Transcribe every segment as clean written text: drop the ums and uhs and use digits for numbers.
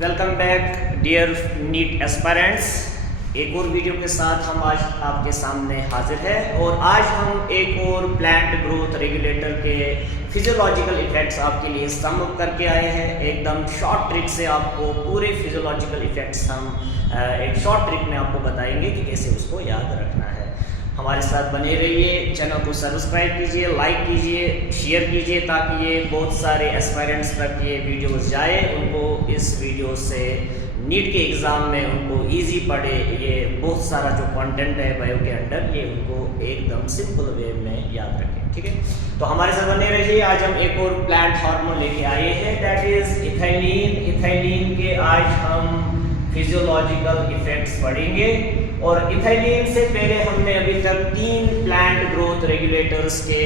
Welcome back dear NEET aspirants. एक और video के साथ हम आज आपके सामने हाजिर है और आज हम एक और प्लांट ग्रोथ रेगुलेटर के फिजियोलॉजिकल इफेक्ट्स आपके लिए सम अप करके आए हैं। एकदम शॉर्ट ट्रिक से आपको पूरे फिजियोलॉजिकल इफेक्ट्स हम एक शॉर्ट ट्रिक में आपको बताएंगे कि कैसे उसको याद रखना है। हमारे साथ बने रहिए, चैनल को सब्सक्राइब कीजिए, लाइक कीजिए, शेयर कीजिए ताकि ये बहुत सारे एस्पायरेंट्स तक ये वीडियोस जाए, उनको इस वीडियो से नीट के एग्ज़ाम में उनको इजी पड़े। ये बहुत सारा जो कंटेंट है बायो के अंडर ये उनको एकदम सिंपल वे में याद रखें। ठीक है, तो हमारे साथ बने रहिए। आज हम एक और प्लांट हार्मोन लेके आए हैं, दैट इज इथाइलिन। इथाइलिन के आज हम फिजियोलॉजिकल इफेक्ट्स पढ़ेंगे और इथाइलिन से पहले हमने अभी तक 3 प्लांट ग्रोथ रेगुलेटर्स के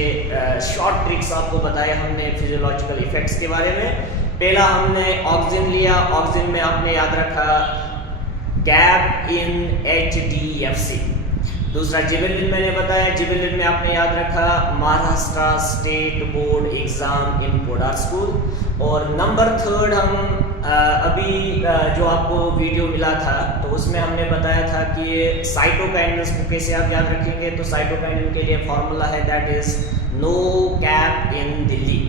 शॉर्ट ट्रिक्स आपको बताए हमने फिजियोलॉजिकल इफेक्ट्स के बारे में। पहला हमने ऑक्सिन लिया, ऑक्सिन में आपने याद रखा गैप इन HDFC। दूसरा जिबेलिन मैंने बताया, जिबेलिन में आपने याद रखा Maharashtra state board exam in Podar school. और नंबर 3 हम अभी जो आपको वीडियो मिला था तो उसमें हमने बताया था कि ये साइटोकाइनेस को कैसे आप याद रखेंगे। तो साइटोकाइनेस के लिए फॉर्मूला है दैट इज नो कैप इन दिल्ली।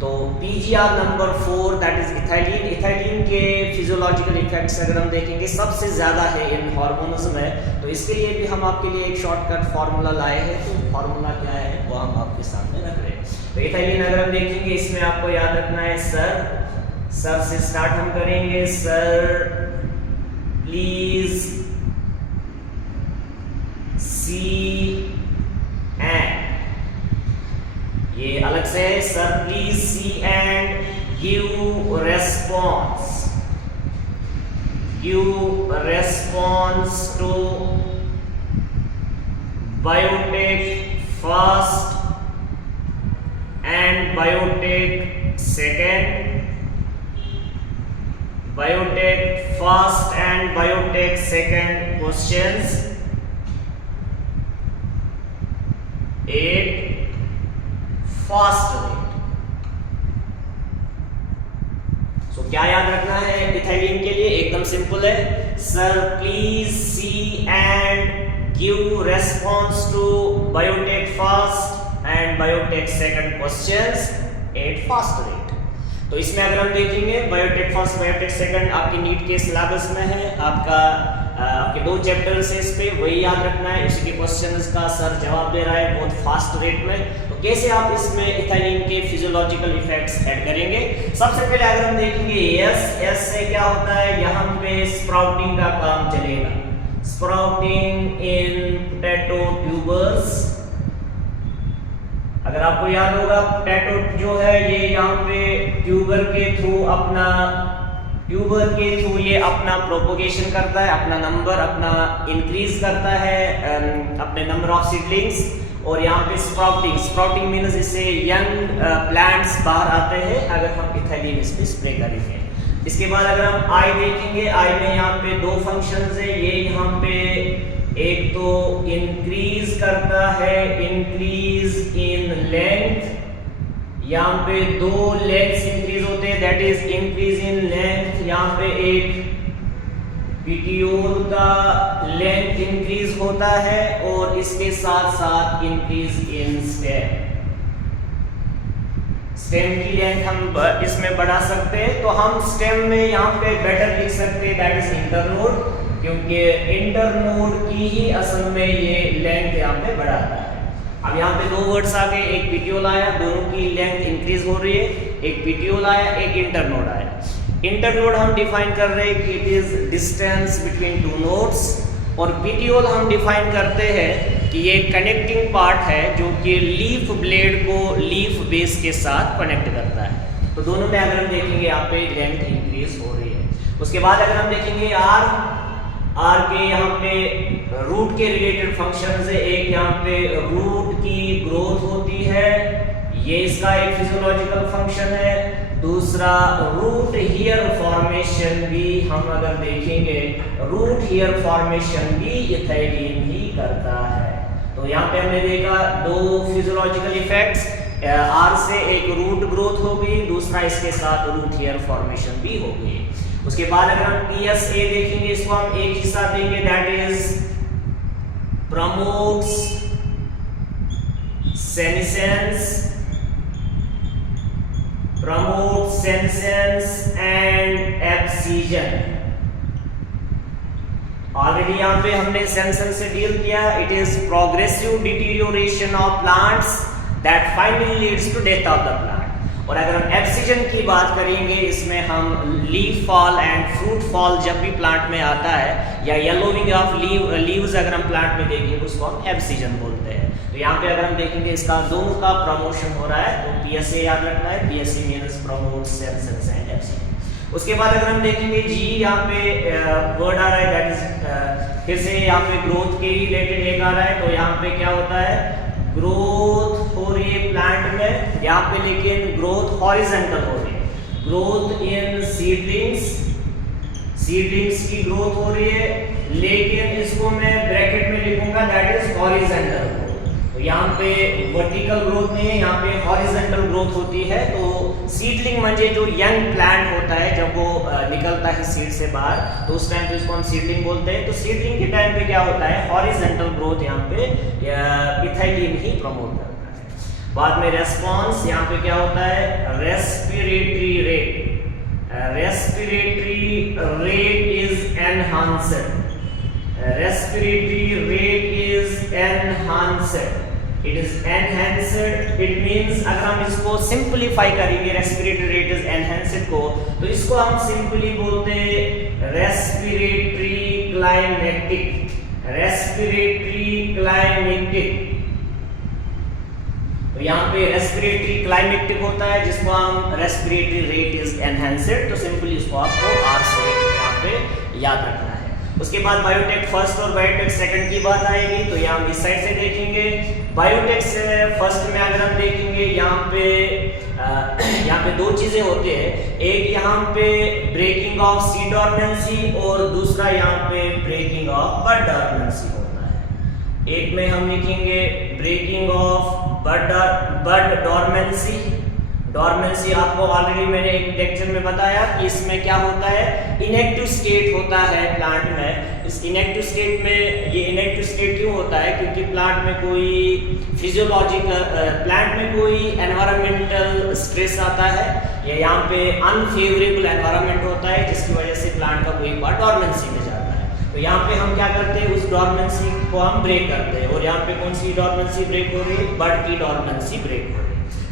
तो PGR number 4 that is ethylene. Ethylene के फिजियोलॉजिकल इफेक्ट्स अगर हम देखेंगे सबसे ज़्यादा है इन हार्मोन्स में, तो इसके लिए भी हम आपके लिए एक शॉर्टकट फार्मूला लाए हैं। तो फार्मूला क्या है वो हम आपके सामने रख रहे हैं। तो इथाइलिन अगर हम देखेंगे इसमें आपको याद रखना है सर से स्टार्ट हम करेंगे। सर प्लीज सी एंड, ये अलग से है। Sir please see and give response to biotech first and biotech second, biotech first and biotech second questions 8 fast rate. So क्या याद रखना है इथाइलिन के लिए? एकदम सिंपल है। Sir please see and give response to biotech first and biotech second questions 8 fast rate. तो इसमें अगर हम देखेंगे बायोटेक फर्स्ट बायोटेक सेकंड आपके नीट के सिलेबस में है, आपके 2 चैप्टर्स है, इस पे वही याद रखना है। इसी के क्वेश्चंस का सर जवाब दे रहा है बहुत फास्ट रेट में। तो कैसे आप इसमें इथाइलिन के फिजियोलॉजिकल इफेक्ट्स ऐड करेंगे? सबसे पहले अगर हम देखेंगे एस से क्या होता है, यहाँ पे स्प्राउटिंग का काम चलेगा। स्प्राउटिंग इन पोटैटो ट्यूबर्स। अगर आपको याद होगा पोटैटो जो है ये यहाँ पे ट्यूबर के थ्रू ये अपना प्रोपोगेशन करता है, अपना नंबर अपना इंक्रीज करता है, अपने नंबर ऑफ सीडलिंग्स। और यहाँ पे स्प्राउटिंग मीन्स इससे यंग प्लांट्स बाहर आते हैं अगर हम इथाइलिन इस पे स्प्रे करेंगे। इसके बाद अगर हम आई देखेंगे, आई में यहाँ पे 2 फंक्शंस है। ये यहाँ पे एक तो इंक्रीज करता है, इंक्रीज इन लेंथ। यहाँ पे 2 लेंथ्स इंक्रीज होते हैं that is increase in length. यहाँ पे एक पिटियोल का लेंथ इंक्रीज होता है और इसके साथ साथ इंक्रीज इन स्टेम की लेंथ हम इसमें बढ़ा सकते हैं। तो हम स्टेम में यहाँ पे बेटर लिख सकते हैं दैट इज इंटरनोड, क्योंकि इंटरनोड की ही असल में ये लेंथ यहाँ पे बढ़ाता है। अब यहाँ पे 2 वर्ड्स आ गए, एक पिटियोल आया, दोनों की लेंथ इंक्रीज हो रही है। एक पिटियोल आया, एक इंटरनोड आया। इंटरनोड हम डिफाइन कर रहे हैं कि it is distance between 2 nodes, और पिटियोल हम डिफाइन करते हैं कि ये कनेक्टिंग पार्ट है जो कि लीफ ब्लेड को लीफ बेस के साथ कनेक्ट करता है। तो दोनों में अगर हम देखेंगे यहाँ पे लेंथ इंक्रीज हो रही है। उसके बाद अगर हम देखेंगे आर के यहाँ पे रूट के रिलेटेड फंक्शंस है। एक यहाँ पे रूट की ग्रोथ होती है, ये इसका एक फिजियोलॉजिकल फंक्शन है। दूसरा रूट हेयर फॉर्मेशन भी हम अगर देखेंगे, रूट हेयर फॉर्मेशन भी इथाइलिन ही करता है। तो यहाँ पे हमने देखा 2 फिजियोलॉजिकल इफेक्ट्स, आर से एक रूट ग्रोथ हो गई, दूसरा इसके साथ रूट हेयर फॉर्मेशन भी हो गई। उसके बाद अगर हम PSA देखेंगे, इसको हम एक हिस्सा देंगे, that is promotes senescence and abscission. Already यहाँ पे हमने सेनेसेंस से डील किया। It is progressive deterioration of plants that finally leads to death of the plant. और अगर हम एब्सीजन की बात करेंगे, इसमें हम leaf fall and fruit fall जब भी प्लांट में आता है, या येलोविंग ऑफ लीव्स अगर हम प्लांट में देखेंगे, उसको हम एब्सीजन बोलते हैं। तो यहाँ पे अगर हम देखेंगे, इसका दोनों का प्रमोशन हो रहा है, तो PSA याद रखना है, PSA means promote senescence and abscission. उसके बाद अगर हम देखेंगे G, यहाँ पे वर्ड आ रहा है, दैट इज फिर से यहाँ पे ग्रोथ के रिलेटेड एक आ रहा है। तो यहाँ पे क्या होता है, ग्रोथ हो रही है प्लांट में यहाँ पे, लेकिन ग्रोथ हॉरिजॉन्टल हो रही है। ग्रोथ इन सीडलिंग्स की ग्रोथ हो रही है, लेकिन इसको मैं ब्रैकेट में लिखूंगा, दैट इज हॉरिजॉन्टल ग्रोथ। तो यहाँ पे वर्टिकल ग्रोथ नहीं है, यहाँ पे हॉरिजॉन्टल ग्रोथ होती है। तो सीडलिंग म्हणजे जो यंग प्लांट होता है, जब वो निकलता है सीड से बाहर, तो उस टाइम पे उसको हम सीडलिंग बोलते हैं। तो सीडलिंग के टाइम पे क्या होता है, हॉरिजॉन्टल ग्रोथ यहाँ पे इथाइलिन ही प्रमोट करता है। बाद में रेस्पॉन्स, यहाँ पे क्या होता है, respiratory rate is enhanced. Respiratory rate is enhanced. It is enhanced. It means अगर हम इसको सिंपलीफाई करेंगे, रेस्पिरेटरी रेट इज एनहांस्ड को, तो इसको हम सिंपली बोलते हैं रेस्पिरेटरी क्लाइमेटिक। तो यहाँ पे रेस्पिरेटरी क्लाइमेटिक होता है, जिसको हम रेस्पिरेटरी रेट इज एनहांस्ड। तो सिंपली इसको आपको R से यहाँ पे याद रखना है। उसके बाद बायोटेक फर्स्ट और बायोटेक सेकंड की बात आएगी। तो यहाँ हम इस साइड से देखेंगे, बायोटेक से फर्स्ट में अगर हम देखेंगे, यहाँ पे दो चीजें होती है। एक यहाँ पे ब्रेकिंग ऑफ सीड डॉर्मेंसी और दूसरा यहाँ पे ब्रेकिंग ऑफ बड डॉर्मेंसी होता है। एक में हम लिखेंगे ब्रेकिंग ऑफ बड डॉर्मेंसी आपको ऑलरेडी मैंने एक लेक्चर में बताया कि इसमें क्या होता है, इनएक्टिव स्टेट होता है प्लांट में। इस इनएक्टिव स्टेट में, ये इनएक्टिव स्टेट क्यों होता है, क्योंकि प्लांट में कोई एनवायरमेंटल स्ट्रेस आता है, या यहाँ पे अनफेवरेबल एनवायरमेंट होता है, जिसकी वजह से प्लांट का कोई पार्ट डॉर्मेंसी में जाता है। तो यहाँ पे हम क्या करते हैं, उस डॉर्मेंसी को हम ब्रेक करते हैं। और यहाँ पे कौन सी डॉर्मेंसी ब्रेक हो रही है, बड की डॉर्मेंसी ब्रेक हो रही है।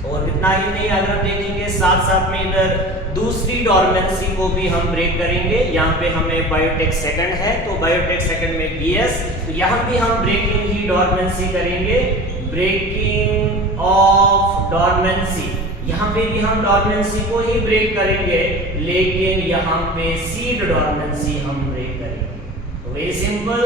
और इतना ही नहीं, अगर हम देखेंगे साथ साथ में इधर दूसरी डॉर्मेंसी को भी हम ब्रेक करेंगे। यहाँ पे हमें बायोटेक सेकंड है, तो बायोटेक सेकंड में BS, तो यहाँ भी हम ब्रेकिंग ही डॉर्मेंसी करेंगे, ब्रेकिंग ऑफ डॉर्मेंसी। यहाँ पे भी हम डॉर्मेंसी को ही ब्रेक करेंगे, लेकिन यहाँ पे सीड डॉर्मेंसी हम ब्रेक करेंगे। तो वेरी सिंपल,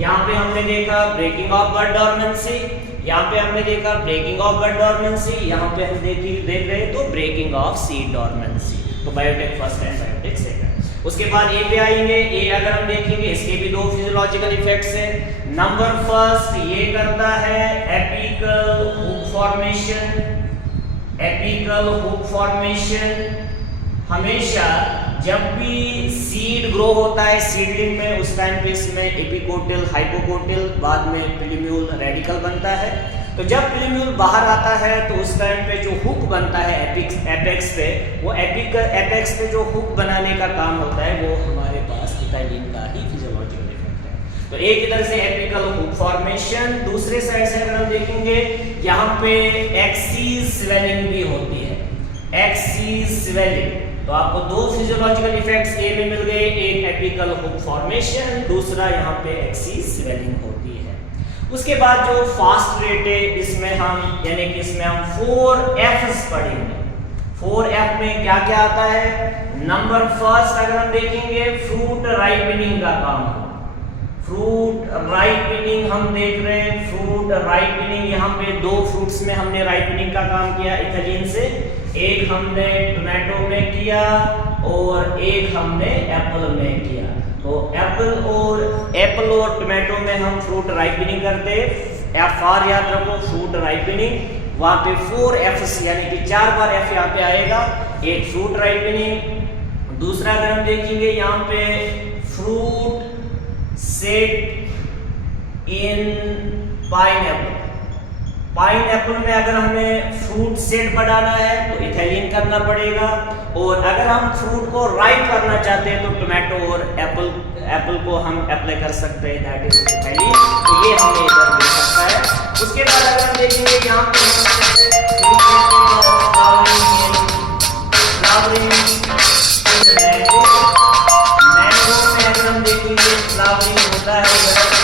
यहाँ पे हमने देखा ब्रेकिंग ऑफ बड डॉर्मेंसी, यहाँ पे हमने देखा ब्रेकिंग ऑफ बड डॉर्मेंसी, यहाँ पे हम देख रहे हैं तो ब्रेकिंग ऑफ सीड डॉर्मेंसी। तो biotech first and biotech second. उसके बाद ए पे आएंगे। ए अगर हम देखेंगे, इसके भी दो फिजियोलॉजिकल इफेक्ट्स हैं। नंबर फर्स्ट, ये करता है एपिकल हुक फॉर्मेशन। हमेशा जब भी सीड ग्रो होता है सीडलिंग में, उस टाइम पे इसमें एपिकोटिल, हाइपोकोटिल, बाद में प्लूम्यूल रेडिकल बनता है। तो जब प्लूम्यूल बाहर आता है, तो उस टाइम पे जो हुक बनता है एपेक्स पे, वो एपेक्स पे जो हुक बनाने का काम होता है, वो हमारे पास इथाइलिन का ही फिजियोलॉजिकल इफेक्ट है। तो एक इधर से एपिकल हुक फॉर्मेशन, दूसरे साइड से अगर हम देखेंगे, यहाँ पे एक्सिस स्वेलिंग भी होती है, एक्सिस स्वेलिंग। तो आपको दो फिजियोलॉजिकल इफेक्ट्स ए में मिल गए, एक एपिकल हुक फॉर्मेशन, दूसरा यहाँ पे एक्सिस स्वेलिंग होती है। उसके बाद जो फास्ट रेट है, इसमें हम यानी कि इसमें हम 4Fs पढ़ेंगे। 4F में क्या क्या आता है। नंबर फर्स्ट अगर हम देखेंगे, फ्रूट राइपनिंग का काम। फ्रूट राइपनिंग हम देख रहे हैं, फ्रूट राइपनिंग, यहाँ पे दो फ्रूट्स में हमने राइपनिंग का काम किया इथाइलिन से। एक हमने टोमेटो में किया और एक हमने एप्पल में किया। तो एप्पल और टोमेटो में हम फ्रूट राइपनिंग करते हैं। FR याद रखो, फ्रूट राइपनिंग। वहां पे 4Fs यानी कि 4 बार F यहाँ पे आएगा। एक फ्रूट राइपनिंग, दूसरा अगर हम देखेंगे यहाँ पे फ्रूट सेट इन पाइनएप्पल। पाइनएप्पल में अगर हमें फ्रूट सेट बढ़ाना है तो इथाइलिन करना पड़ेगा, और अगर हम फ्रूट को राइट करना चाहते हैं तो टोमेटो और एप्पल को हम अप्लाई कर सकते हैं, दैट इज इथाइलिन। तो ये हमें इधर मिल सकता है। उसके बाद अगर हम देखेंगे यहाँ पे मैंगो में अगर हम देखेंगे फ्लावरिंग होता है